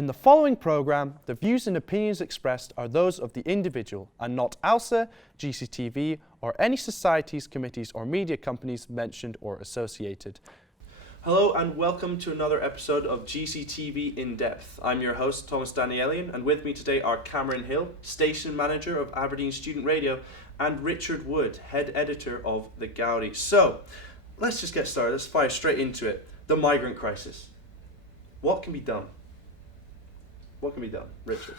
In the following programme, the views and opinions expressed are those of the individual and not ALSA, GCTV, or any societies, committees or media companies mentioned or associated. Hello and welcome to another episode of GCTV InDepth. I'm your host, Thomas Danielian, and with me today are Cameron Hill, Station Manager of Aberdeen Student Radio, and Richard Wood, Head Editor of The Gaudi. So, let's just get started. Let's fire straight into it. The migrant crisis. What can be done? What can be done, Richard?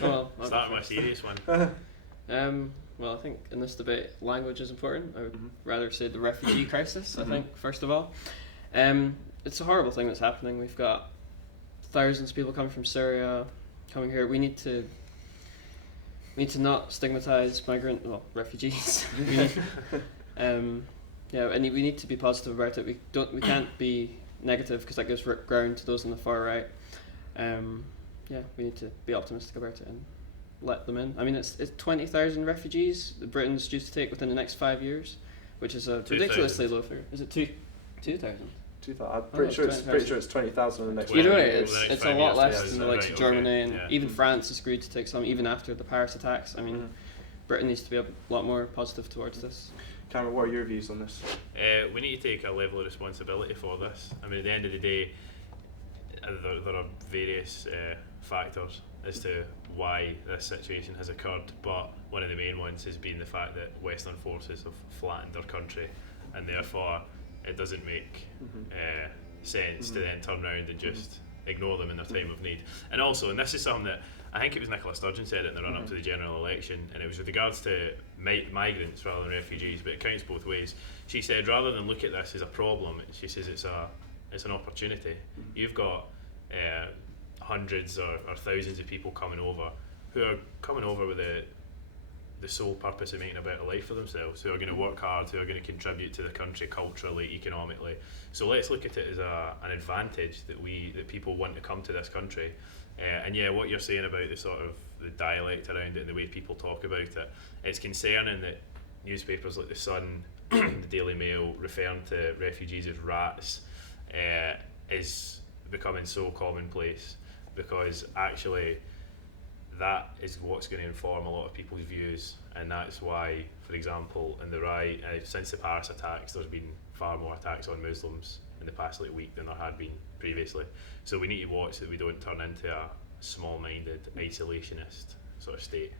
Well, start with a serious one. Well, I think in this debate, language is important. I would rather say the refugee crisis, I think, first of all. It's a horrible thing that's happening. We've got thousands of people coming from Syria, coming here. We need to not stigmatise refugees. And we need to be positive about it. We can't be negative because that gives ground to those on the far right. We need to be optimistic about it and let them in. I mean, it's 20,000 refugees that Britain's due to take within the next 5 years, which is a ridiculously low figure. Is it 2,000? I'm pretty sure it's 20,000 in the next. Either way, years. it's a lot less than the likes of right, Germany and yeah. even France has agreed to take some, even after the Paris attacks. I mean, Britain needs to be a lot more positive towards this. Cameron, what are your views on this? We need to take a level of responsibility for this. I mean, at the end of the day, there are various factors as to why this situation has occurred, but one of the main ones has been the fact that Western forces have flattened our country, and therefore it doesn't make sense to then turn around and just ignore them in their time of need. And also, and this is something that I think it was Nicola Sturgeon said it in the run-up to the general election, and it was with regards to migrants rather than refugees, but it counts both ways. She said rather than look at this as a problem, she says it's an opportunity. You've got hundreds or thousands of people coming over who are coming over with the sole purpose of making a better life for themselves, who are going to work hard, who are going to contribute to the country culturally, economically. So let's look at it as an advantage that people want to come to this country. And what you're saying about the sort of the dialect around it and the way people talk about it, it's concerning that newspapers like The Sun, the Daily Mail, referring to refugees as rats is becoming so commonplace, because actually that is what's going to inform a lot of people's views, and that's why, for example, in the right, since the Paris attacks, there's been far more attacks on Muslims in the past week than there had been previously. So we need to watch that we don't turn into a small-minded, isolationist sort of state.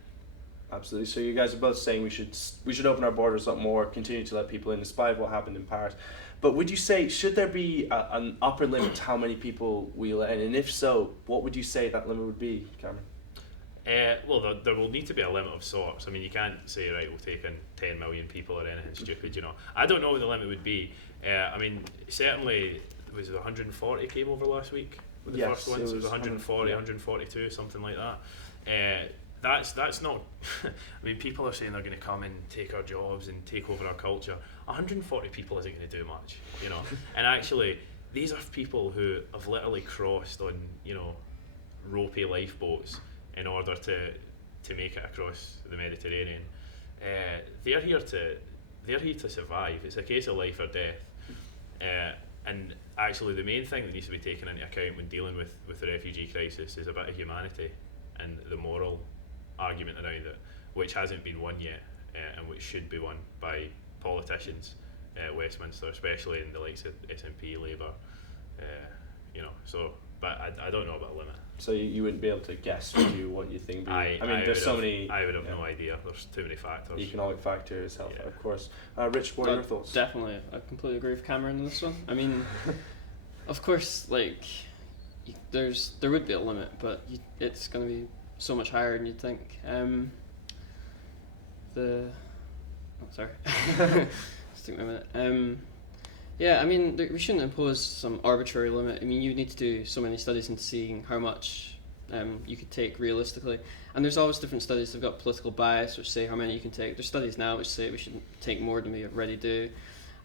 Absolutely. So you guys are both saying we should open our borders up more, continue to let people in, despite what happened in Paris. But would you say, should there be an upper limit to how many people we let in? And if so, what would you say that limit would be, Cameron? Well, there will need to be a limit of sorts. I mean, you can't say, right, we'll take in 10 million people or anything stupid, you know. I don't know what the limit would be. I mean, certainly, was it 140 came over last week with the first one? So it was 140, 142, something like that. That's not. I mean, people are saying they're going to come and take our jobs and take over our culture. 140 people isn't going to do much, you know. And actually, these are people who have literally crossed on, you know, ropey lifeboats in order to make it across the Mediterranean. They're here to survive. It's a case of life or death. And actually, the main thing that needs to be taken into account when dealing with the refugee crisis is a bit of humanity and the moral argument around it, which hasn't been won yet, and which should be won by politicians at Westminster, especially in the likes of SNP, Labour, you know. So, but I don't know about a limit. So you wouldn't be able to guess, would you, what you think? There's so many. I would have no idea. There's too many factors. Economic factors, health, of course. Rich, what are your thoughts? Definitely, I completely agree with Cameron on this one. I mean, of course, like there would be a limit, but it's going to be so much higher than you'd think. Just take me a minute. I mean, we shouldn't impose some arbitrary limit. I mean, you need to do so many studies into seeing how much you could take realistically. And there's always different studies that have got political bias, which say how many you can take. There's studies now which say we should take more than we already do.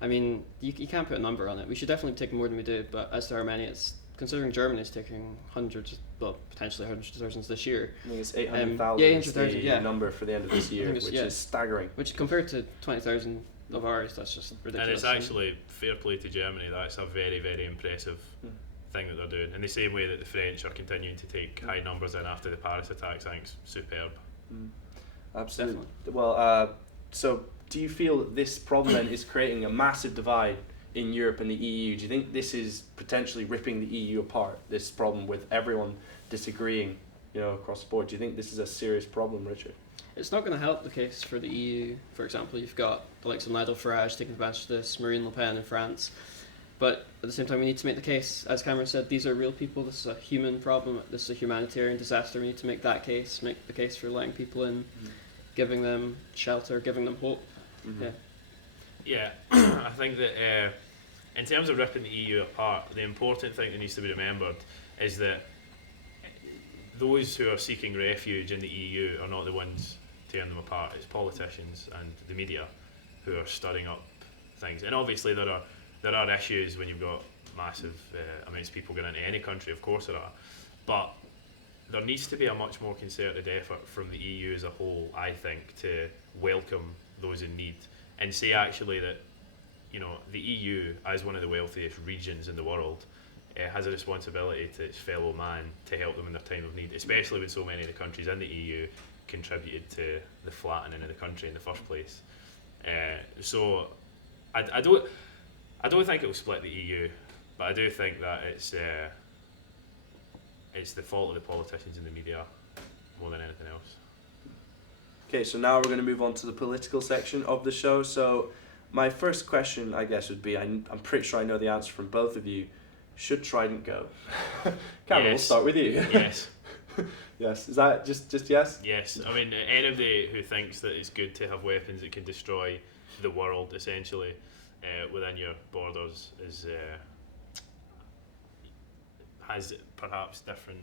I mean, you can't put a number on it. We should definitely take more than we do, but as to how many, it's considering Germany is taking potentially hundreds of thousands this year. I think it's 800,000 is the number for the end of this year, which is staggering. Which compared to 20,000 of ours, that's just ridiculous. And it's actually, fair play to Germany, that's a very, very impressive thing that they're doing. In the same way that the French are continuing to take high numbers in after the Paris attacks, I think it's superb. Absolutely. Well, so do you feel that this problem then is creating a massive divide in Europe and the EU? Do you think this is potentially ripping the EU apart, this problem with everyone disagreeing, across the board? Do you think this is a serious problem, Richard? It's not going to help the case for the EU. For example, you've got the likes of Nigel Farage taking advantage of this, Marine Le Pen in France. But at the same time, we need to make the case, as Cameron said, these are real people, this is a human problem, this is a humanitarian disaster. We need to make that case, make the case for letting people in, giving them shelter, giving them hope. Yeah, I think that in terms of ripping the EU apart, the important thing that needs to be remembered is that those who are seeking refuge in the EU are not the ones tearing them apart. It's politicians and the media who are stirring up things. And obviously there are issues when you've got massive amounts of people going into any country, of course there are. But there needs to be a much more concerted effort from the EU as a whole, I think, to welcome those in need and say actually that the EU, as one of the wealthiest regions in the world, has a responsibility to its fellow man to help them in their time of need, especially when so many of the countries in the EU contributed to the flattening of the country in the first place. So I don't think it will split the EU, but I do think that it's the fault of the politicians and the media more than anything else. Okay, so now we're going to move on to the political section of the show. So my first question, I guess, would be, I'm pretty sure I know the answer from both of you. Should Trident go? Cameron, we'll start with you. Yes. Yes. Is that just yes? Yes. I mean, anybody who thinks that it's good to have weapons that can destroy the world, essentially, within your borders has perhaps different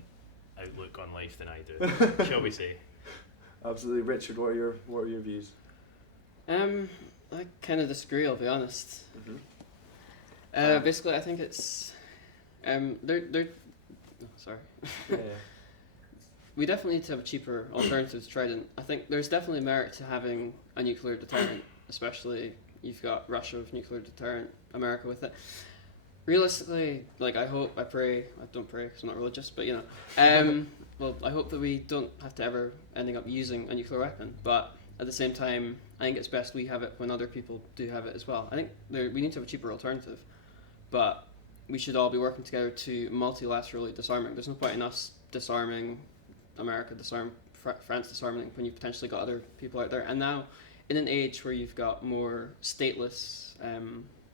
outlook on life than I do, shall we say? Absolutely. Richard, what are your views? I kind of disagree, I'll be honest. Basically, I think it's sorry. Yeah. We definitely need to have a cheaper alternative to Trident. I think there's definitely merit to having a nuclear deterrent, especially you've got Russia with nuclear deterrent, America with it. Realistically, I hope, I pray, I don't pray because I'm not religious, but well, I hope that we don't have to ever ending up using a nuclear weapon, but at the same time, I think it's best we have it when other people do have it as well. I think we need to have a cheaper alternative, but we should all be working together to multilaterally disarming. There's no point in us disarming America, France disarming when you've potentially got other people out there. And now, in an age where you've got more stateless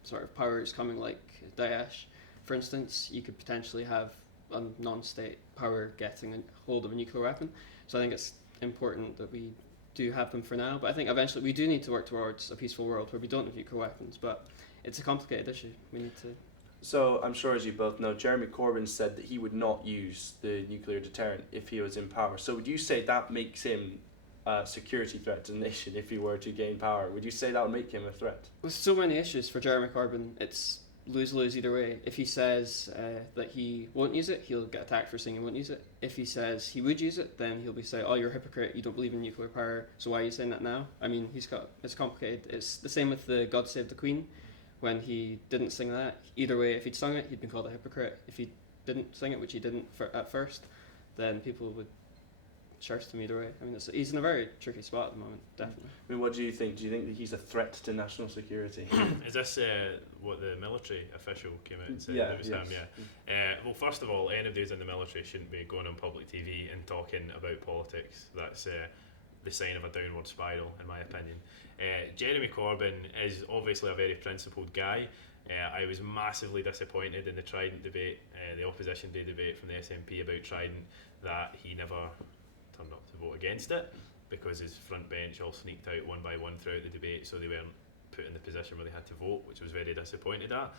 sort of powers coming, like Daesh, for instance, you could potentially have a non-state power getting a hold of a nuclear weapon. So I think it's important that we do have them for now, but I think eventually we do need to work towards a peaceful world where we don't have nuclear weapons, but it's a complicated issue. We need to... So I'm sure, as you both know, Jeremy Corbyn said that he would not use the nuclear deterrent if he was in power. So would you say that makes him a security threat to the nation if he were to gain power? Would you say that would make him a threat? With so many issues for Jeremy Corbyn, it's lose-lose either way. If he says that he won't use it, he'll get attacked for saying he won't use it. If he says he would use it, then he'll be saying, oh, you're a hypocrite, you don't believe in nuclear power, so why are you saying that now? I mean, it's complicated. It's the same with the God Save the Queen. When he didn't sing that, either way, if he'd sung it, he'd been called a hypocrite. If he didn't sing it, which he didn't at first, then people would church him either way. I mean, he's in a very tricky spot at the moment, definitely. I mean, what do you think? Do you think that he's a threat to national security? Is this what the military official came out and said? Yeah, It was him, yeah. Well, first of all, anybody who's in the military shouldn't be going on public TV and talking about politics. That's the sign of a downward spiral, in my opinion. Jeremy Corbyn is obviously a very principled guy. I was massively disappointed in the Trident debate, the Opposition Day debate from the SNP about Trident, that he never turned up to vote against it because his front bench all sneaked out one by one throughout the debate, so they weren't put in the position where they had to vote, which I was very disappointed at.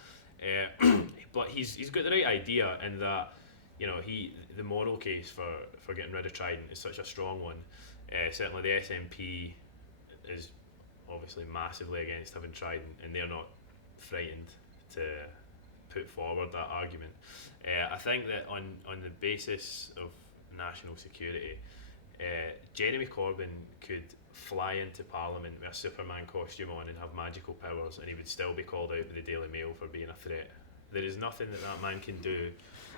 But he's got the right idea in that, the moral case for getting rid of Trident is such a strong one. Certainly the SNP is obviously massively against having Trident, and they're not frightened to put forward that argument. I think that on the basis of national security, Jeremy Corbyn could fly into Parliament with a Superman costume on and have magical powers, and he would still be called out by the Daily Mail for being a threat There is nothing that that man can do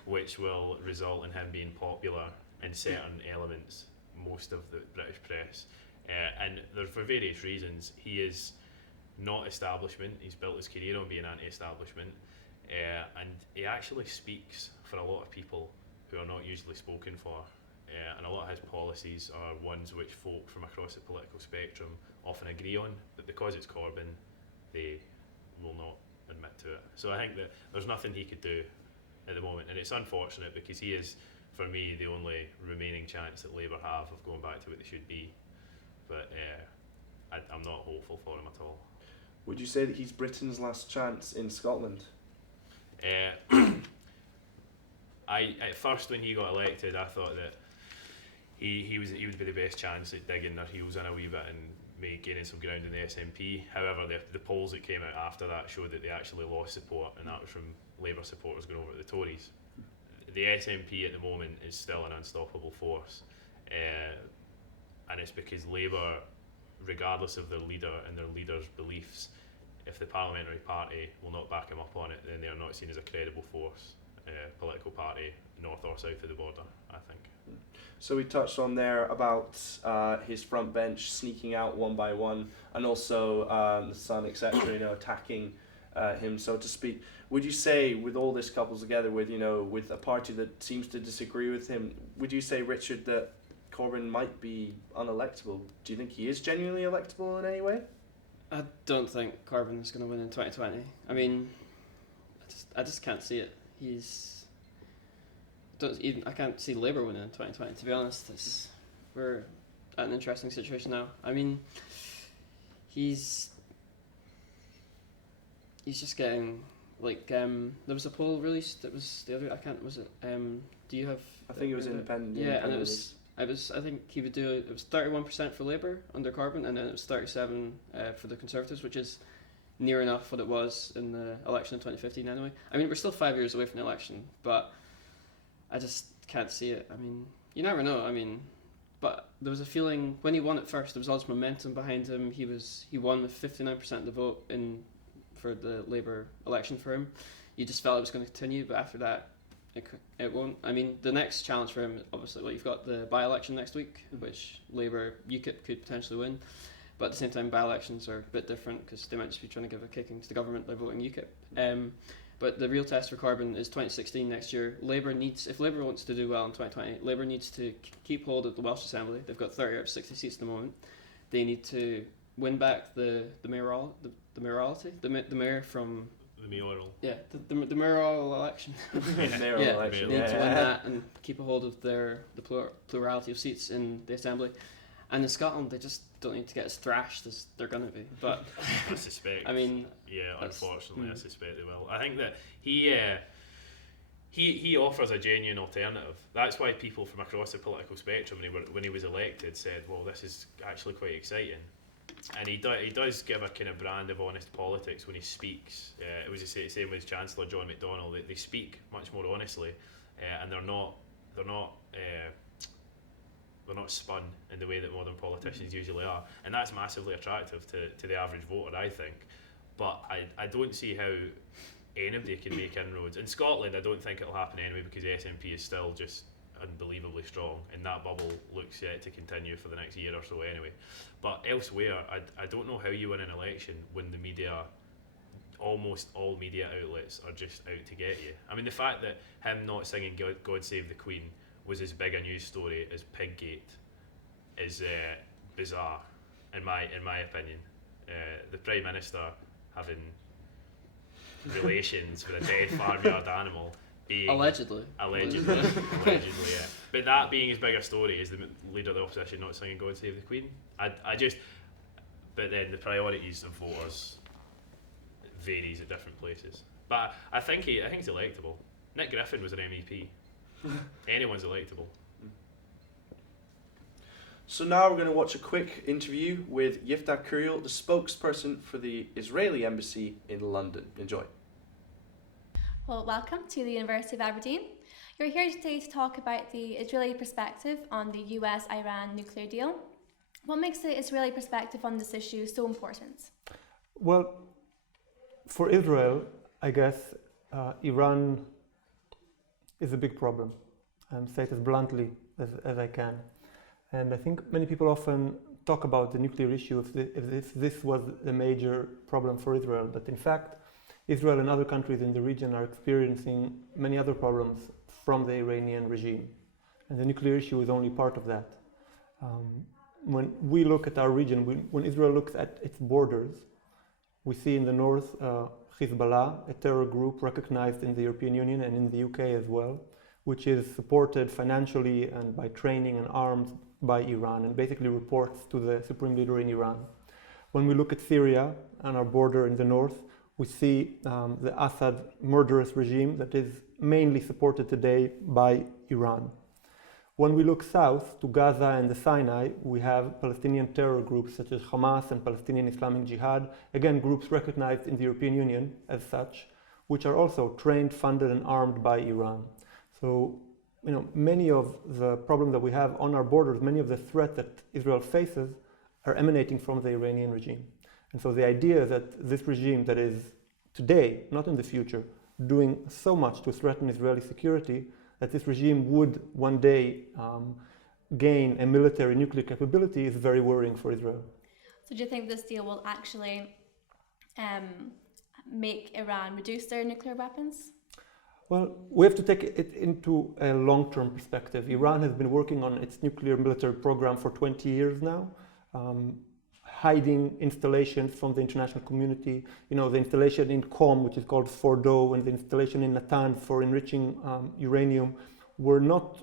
which will result in him being popular in certain elements, most of the British press. And for various reasons, he is not establishment. He's built his career on being anti-establishment. And he actually speaks for a lot of people who are not usually spoken for. And a lot of his policies are ones which folk from across the political spectrum often agree on, but because it's Corbyn, they will not admit to it. So I think that there's nothing he could do at the moment, and it's unfortunate because he is, for me, the only remaining chance that Labour have of going back to what they should be. But I'm not hopeful for him at all. Would you say that he's Britain's last chance in Scotland? At first, when he got elected, I thought that he would be the best chance at digging their heels in a wee bit and maybe gaining some ground in the SNP. However, the polls that came out after that showed that they actually lost support, and that was from Labour supporters going over to the Tories. The SNP at the moment is still an unstoppable force, and it's because Labour, regardless of their leader and their leader's beliefs, if the parliamentary party will not back him up on it, then they are not seen as a credible force, political party, north or south of the border, I think. So we touched on there about his front bench sneaking out one by one, and also the Sun, etc., attacking him, so to speak. Would you say, with all this coupled together with, with a party that seems to disagree with him, would you say, Richard, that Corbyn might be unelectable? Do you think he is genuinely electable in any way? I don't think Corbyn is going to win in 2020. I mean, I just can't see it. I can't see Labour winning in 2020. To be honest, we're at an interesting situation now. I mean, he's just getting there was a poll released that was the other. Do you have? I think it was independent. Yeah, and it was. I think he would do. It was 31% for Labour under Corbyn, and then it was 37% for the Conservatives, which is near enough what it was in the election in 2015. Anyway, I mean, we're still 5 years away from the election, but I just can't see it. I mean, you never know. I mean, but there was a feeling when he won at first, there was all this momentum behind him. He won with 59% of the vote for the Labour election for him. You just felt it was going to continue, but after that, it won't. I mean, the next challenge for him, obviously, you've got the by-election next week, which Labour UKIP could potentially win. But at the same time, by-elections are a bit different because they might just be trying to give a kicking to the government by voting UKIP. But the real test for Corbyn is 2016 next year. If Labour wants to do well in 2020, Labour needs to keep hold of the Welsh Assembly. They've got 30 out of 60 seats at the moment. They need to win back the mayoralty, the mayor from... The mayoral. Yeah, the mayoral election. Mayoral election. They need to win that and keep a hold of the plurality of seats in the Assembly. And in Scotland, they just don't need to get as thrashed as they're going to be. But I suspect. I mean, yeah, unfortunately, I suspect they will. I think that he offers a genuine alternative. That's why people from across the political spectrum, when he was elected, said, "Well, this is actually quite exciting." And he does give a kind of brand of honest politics when he speaks. It was the same with Chancellor John McDonnell. They speak much more honestly, and they're not spun in the way that modern politicians usually are, and that's massively attractive to the average voter, I think. But I don't see how anybody can make inroads. In Scotland, I don't think it'll happen anyway because the SNP is still just unbelievably strong, and that bubble looks set to continue for the next year or so anyway. But elsewhere, I don't know how you win an election when the media, almost all media outlets, are just out to get you. I mean, the fact that him not singing God Save the Queen was as big a news story as Piggate is bizarre, in my opinion. The Prime Minister having relations with a dead farmyard animal being allegedly, yeah. But that being as big a story as the leader of the opposition not singing God Save the Queen, but then the priorities of voters varies at different places. But I think he's electable. Nick Griffin was an MEP. Anyone's electable. So now we're going to watch a quick interview with Yiftah Curiel, the spokesperson for the Israeli embassy in London. Enjoy. Well, welcome to the University of Aberdeen. You're here today to talk about the Israeli perspective on the US-Iran nuclear deal. What makes the Israeli perspective on this issue so important? Well, for Israel, I guess Iran is a big problem. Say it as bluntly as I can. And I think many people often talk about the nuclear issue if this was a major problem for Israel. But in fact, Israel and other countries in the region are experiencing many other problems from the Iranian regime. And the nuclear issue is only part of that. When we look at our region, when Israel looks at its borders, we see in the north Hezbollah, a terror group recognized in the European Union and in the UK as well, which is supported financially and by training and arms by Iran, and basically reports to the supreme leader in Iran. When we look at Syria and our border in the north, we see the Assad murderous regime that is mainly supported today by Iran. When we look south to Gaza and the Sinai, we have Palestinian terror groups such as Hamas and Palestinian Islamic Jihad, again groups recognized in the European Union as such, which are also trained, funded and armed by Iran. So, many of the problems that we have on our borders, many of the threats that Israel faces are emanating from the Iranian regime. And so the idea that this regime that is today, not in the future, doing so much to threaten Israeli security, that this regime would one day gain a military nuclear capability is very worrying for Israel. So do you think this deal will actually make Iran reduce their nuclear weapons? Well, we have to take it into a long-term perspective. Iran has been working on its nuclear military program for 20 years now, hiding installations from the international community. The installation in Qom, which is called Fordow, and the installation in Natanz for enriching uranium were not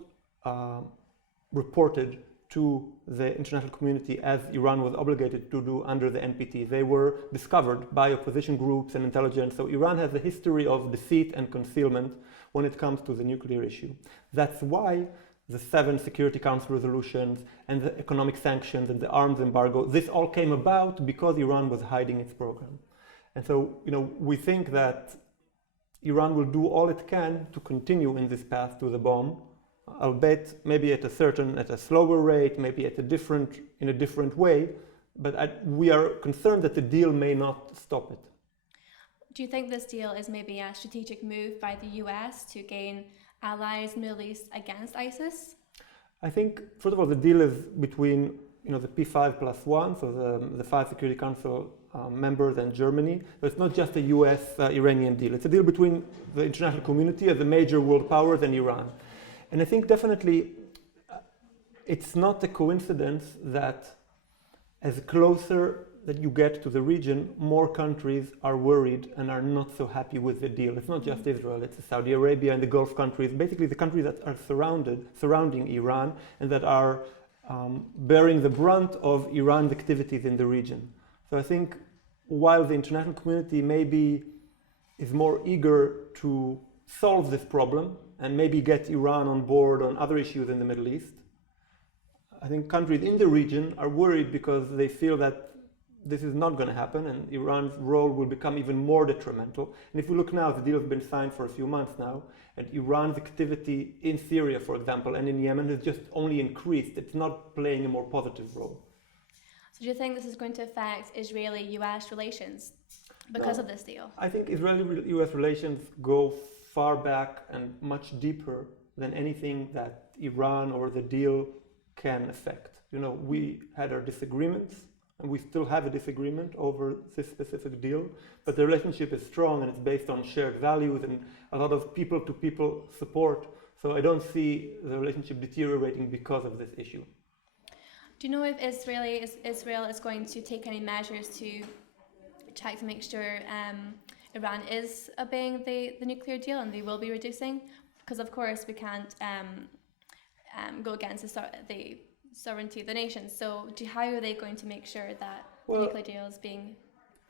reported to the international community as Iran was obligated to do under the NPT. They were discovered by opposition groups and intelligence. So Iran has a history of deceit and concealment when it comes to the nuclear issue. That's why the 7 Security Council resolutions and the economic sanctions and the arms embargo, this all came about because Iran was hiding its program. And so, we think that Iran will do all it can to continue in this path to the bomb, albeit maybe at a slower rate, maybe in a different way, but we are concerned that the deal may not stop it. Do you think this deal is maybe a strategic move by the US to gain allies in the Middle East against ISIS? I think, first of all, the deal is between the P5+1, so the 5 Security Council members and Germany. So it's not just a US-Iranian deal. It's a deal between the international community as the major world powers and Iran. And I think definitely it's not a coincidence that as closer that you get to the region, more countries are worried and are not so happy with the deal. It's not just Israel, it's Saudi Arabia and the Gulf countries, basically the countries that are surrounding Iran and that are bearing the brunt of Iran's activities in the region. So I think while the international community maybe is more eager to solve this problem and maybe get Iran on board on other issues in the Middle East, I think countries in the region are worried because they feel that this is not going to happen and Iran's role will become even more detrimental. And if we look now, the deal has been signed for a few months now, and Iran's activity in Syria, for example, and in Yemen has just only increased. It's not playing a more positive role. So do you think this is going to affect Israeli-US relations because of this deal? I think Israeli-US relations go far back and much deeper than anything that Iran or the deal can affect. We had our disagreements, and we still have a disagreement over this specific deal, but the relationship is strong and it's based on shared values and a lot of people-to-people support. So I don't see the relationship deteriorating because of this issue. Do you know if Israel is going to take any measures to check to make sure Iran is obeying the nuclear deal and they will be reducing? Because of course we can't go against the sovereignty of the nation. So how are they going to make sure that the nuclear deal is being...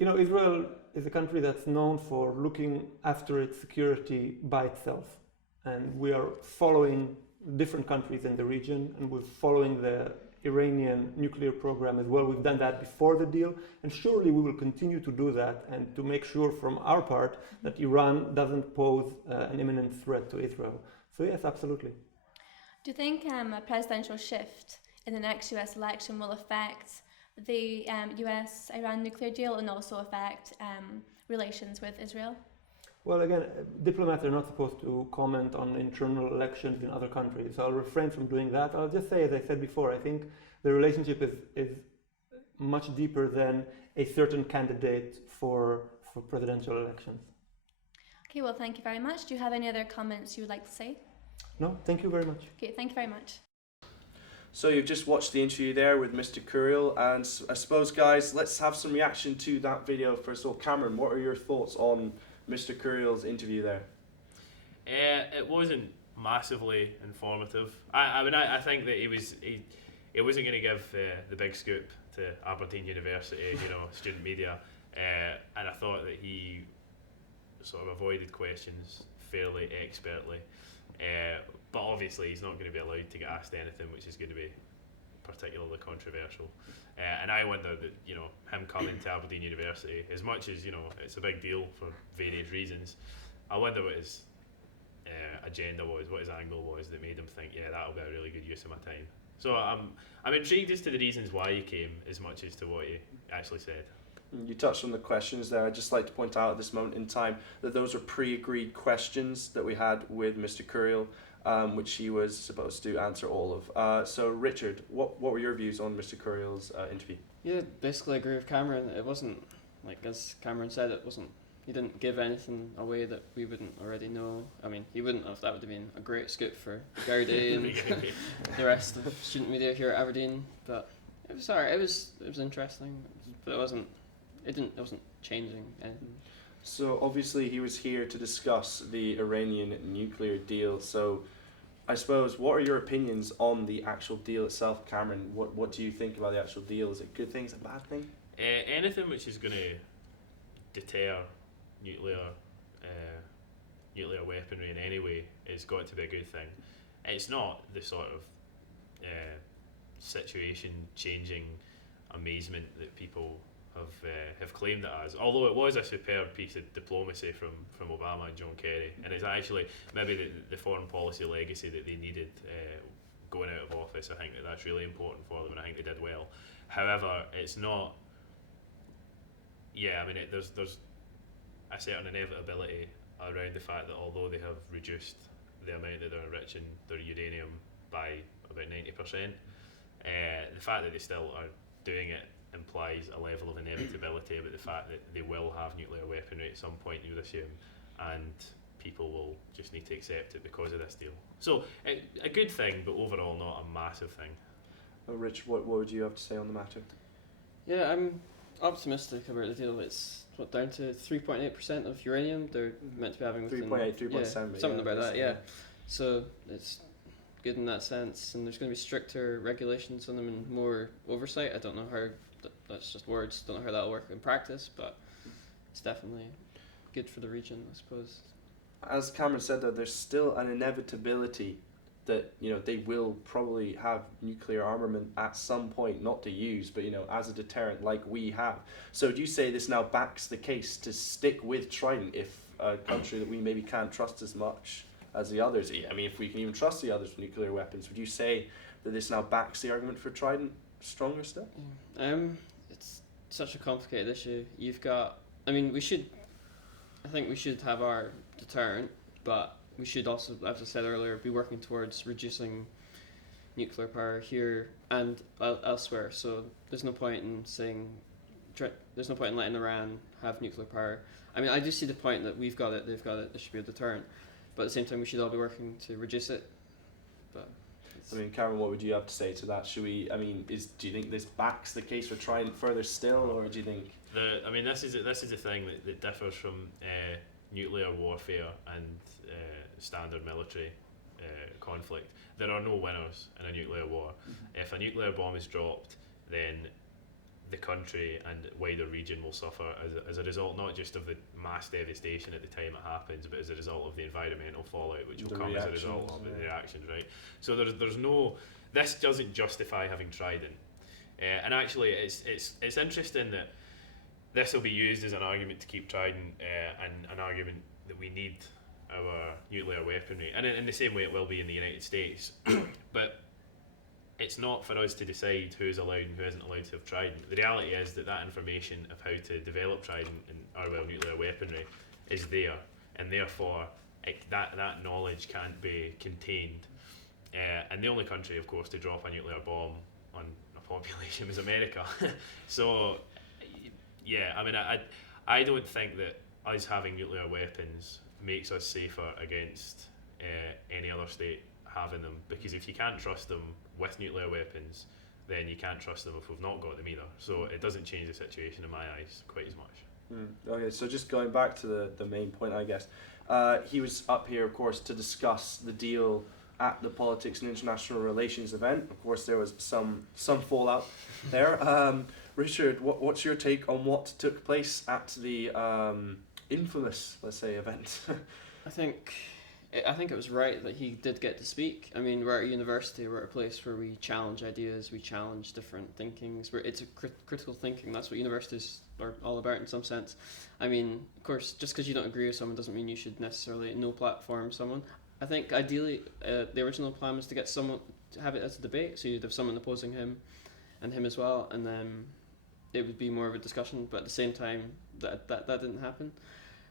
Israel is a country that's known for looking after its security by itself. And we are following different countries in the region, and we're following the Iranian nuclear program as well. We've done that before the deal, and surely we will continue to do that and to make sure from our part that Iran doesn't pose an imminent threat to Israel. So yes, absolutely. Do you think a presidential shift in the next US election will affect the US-Iran nuclear deal and also affect relations with Israel? Well, again, diplomats are not supposed to comment on internal elections in other countries. So I'll refrain from doing that. I'll just say, as I said before, I think the relationship is much deeper than a certain candidate for presidential elections. Okay, well, thank you very much. Do you have any other comments you would like to say? No, thank you very much. Okay, thank you very much. So you've just watched the interview there with Mr. Curiel, and I suppose, guys, let's have some reaction to that video. First of all, Cameron, what are your thoughts on Mr. Curiel's interview there? It wasn't massively informative. I think that he wasn't going to give the big scoop to Aberdeen University, student media, and I thought that he sort of avoided questions fairly expertly. But obviously he's not going to be allowed to get asked anything which is going to be particularly controversial. And I wonder that, him coming to Aberdeen University, as much as, it's a big deal for various reasons, I wonder what his agenda was, what his angle was that made him think, yeah, that'll be a really good use of my time. So I'm intrigued as to the reasons why he came as much as to what he actually said. You touched on the questions there. I'd just like to point out at this moment in time that those were pre-agreed questions that we had with Mr. Curiel, which he was supposed to answer all of. So Richard, what were your views on Mr. Curiel's interview? Yeah, basically agree with Cameron. It wasn't, like as Cameron said, he didn't give anything away that we wouldn't already know. I mean, he wouldn't have, that would have been a great scoop for Gardaí and the rest of student media here at Aberdeen, but it was alright, it was interesting, but it wasn't changing anything. So obviously he was here to discuss the Iranian nuclear deal. So I suppose, what are your opinions on the actual deal itself, Cameron? What do you think about the actual deal? Is it a good thing? Is it a bad thing? Anything which is going to deter nuclear weaponry in any way has got to be a good thing. It's not the sort of situation-changing amazement that people have claimed it as, although it was a superb piece of diplomacy from Obama and John Kerry, and it's actually maybe the foreign policy legacy that they needed going out of office. I think that's really important for them, and I think they did well. However, it's not. Yeah, I mean, there's a certain inevitability around the fact that although they have reduced the amount that they're enriching their uranium by about 90%, the fact that they still are doing it implies a level of inevitability about the fact that they will have nuclear weaponry at some point, you would assume, and people will just need to accept it because of this deal. So a good thing, but overall not a massive thing. Oh, Rich, what would you have to say on the matter? Yeah, I'm optimistic about the deal. It's down to 3.8% of uranium they're meant to be having within 3.8, 3.7, something about that, yeah. So it's good in that sense, and there's going to be stricter regulations on them and more oversight. I don't know how, that's just words, don't know how that'll work in practice, but it's definitely good for the region, I suppose. As Cameron said, though, there's still an inevitability that they will probably have nuclear armament at some point, not to use, but as a deterrent like we have. So do you say this now backs the case to stick with Trident if a country that we maybe can't trust as much as the others, I mean, if we can even trust the others with nuclear weapons, would you say that this now backs the argument for Trident stronger still? It's such a complicated issue. You've got, I think we should have our deterrent, but we should also, as I said earlier, be working towards reducing nuclear power here and elsewhere. So there's no point in letting Iran have nuclear power. I mean, I do see the point that we've got it, they've got it, there should be a deterrent. But at the same time, we should all be working to reduce it. But I mean, Cameron, what would you have to say to that? Do you think this backs the case for Trident further still, or do you think? This is a thing that differs from nuclear warfare and standard military conflict. There are no winners in a nuclear war. Mm-hmm. If a nuclear bomb is dropped, then the country and wider region will suffer as a result, not just of the mass devastation at the time it happens, but as a result of the environmental fallout which will come as a result of the reactions, right? So there's no, this doesn't justify having Trident. And actually it's interesting that this will be used as an argument to keep Trident and an argument that we need our nuclear weaponry, and in the same way it will be in the United States. But it's not for us to decide who's allowed and who isn't allowed to have Trident. The reality is that information of how to develop Trident and nuclear weaponry is there. and therefore that knowledge can't be contained. And the only country, of course, to drop a nuclear bomb on a population was America. So, yeah, I mean, I don't think that us having nuclear weapons makes us safer against any other state having them, because if you can't trust them with nuclear weapons, then you can't trust them if we've not got them either. So it doesn't change the situation in my eyes quite as much. Okay, so just going back to the main point, I guess. He was up here, of course, to discuss the deal at the Politics and International Relations event. Of course, there was some fallout there. Richard, what's your take on what took place at the infamous, let's say, event? I think it was right that he did get to speak. I mean, we're at a university, we're at a place where we challenge ideas, we challenge different thinkings. It's a critical thinking. That's what universities are all about in some sense. I mean, of course, just because you don't agree with someone doesn't mean you should necessarily no platform someone. I think ideally the original plan was to get someone to have it as a debate, so you'd have someone opposing him and him as well, and then it would be more of a discussion. But at the same time, that didn't happen.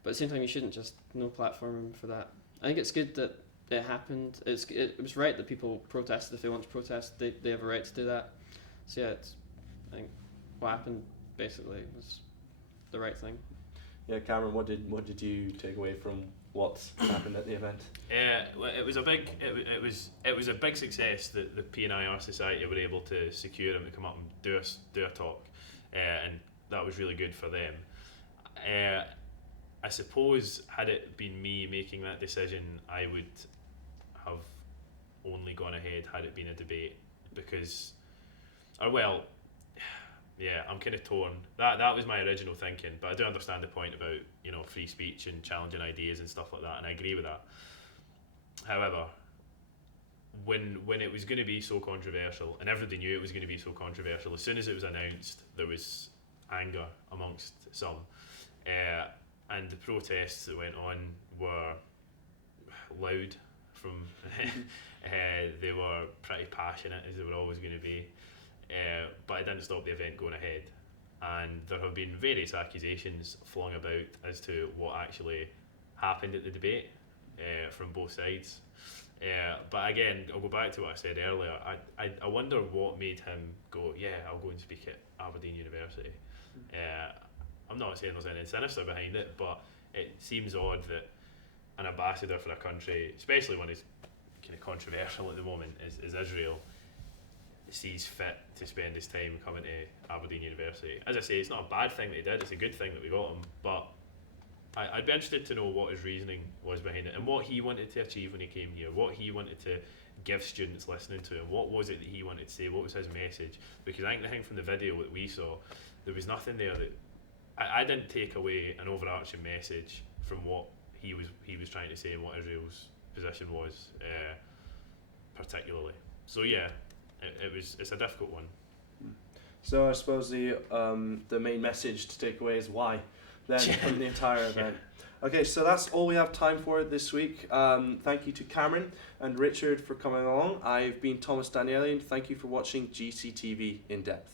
But at the same time, you shouldn't just no platform him for that. I think it's good that it happened. It was right that people protested if they want to protest. They have a right to do that. So yeah, I think what happened basically was the right thing. Yeah, Cameron, what did you take away from what happened at the event? Well, it was a big success that the PNIR Society were able to secure him to come up and do a talk, and that was really good for them. I suppose had it been me making that decision, I would have only gone ahead had it been a debate, because, I'm kind of torn. That was my original thinking, but I do understand the point about free speech and challenging ideas and stuff like that, and I agree with that. However, when it was going to be so controversial, and everybody knew it was going to be so controversial, as soon as it was announced, there was anger amongst some. And the protests that went on were loud. They were pretty passionate, as they were always going to be. But it didn't stop the event going ahead. And there have been various accusations flung about as to what actually happened at the debate from both sides. But again, I'll go back to what I said earlier. I wonder what made him go, yeah, I'll go and speak at Aberdeen University. I'm not saying there's anything sinister behind it, but it seems odd that an ambassador for a country, especially one who's kind of controversial at the moment, is Israel, sees fit to spend his time coming to Aberdeen University. As I say, it's not a bad thing that he did, it's a good thing that we got him, but I'd be interested to know what his reasoning was behind it and what he wanted to achieve when he came here, what he wanted to give students listening to him, what was it that he wanted to say, what was his message. Because I think the thing from the video that we saw, there was nothing there that I didn't take away an overarching message from what he was trying to say and what Israel's position was particularly. So yeah, it's a difficult one. So I suppose the main message to take away is why then from the entire event. Okay, so that's all we have time for this week. Thank you to Cameron and Richard for coming along. I've been Thomas Danielian. Thank you for watching GCTV In Depth.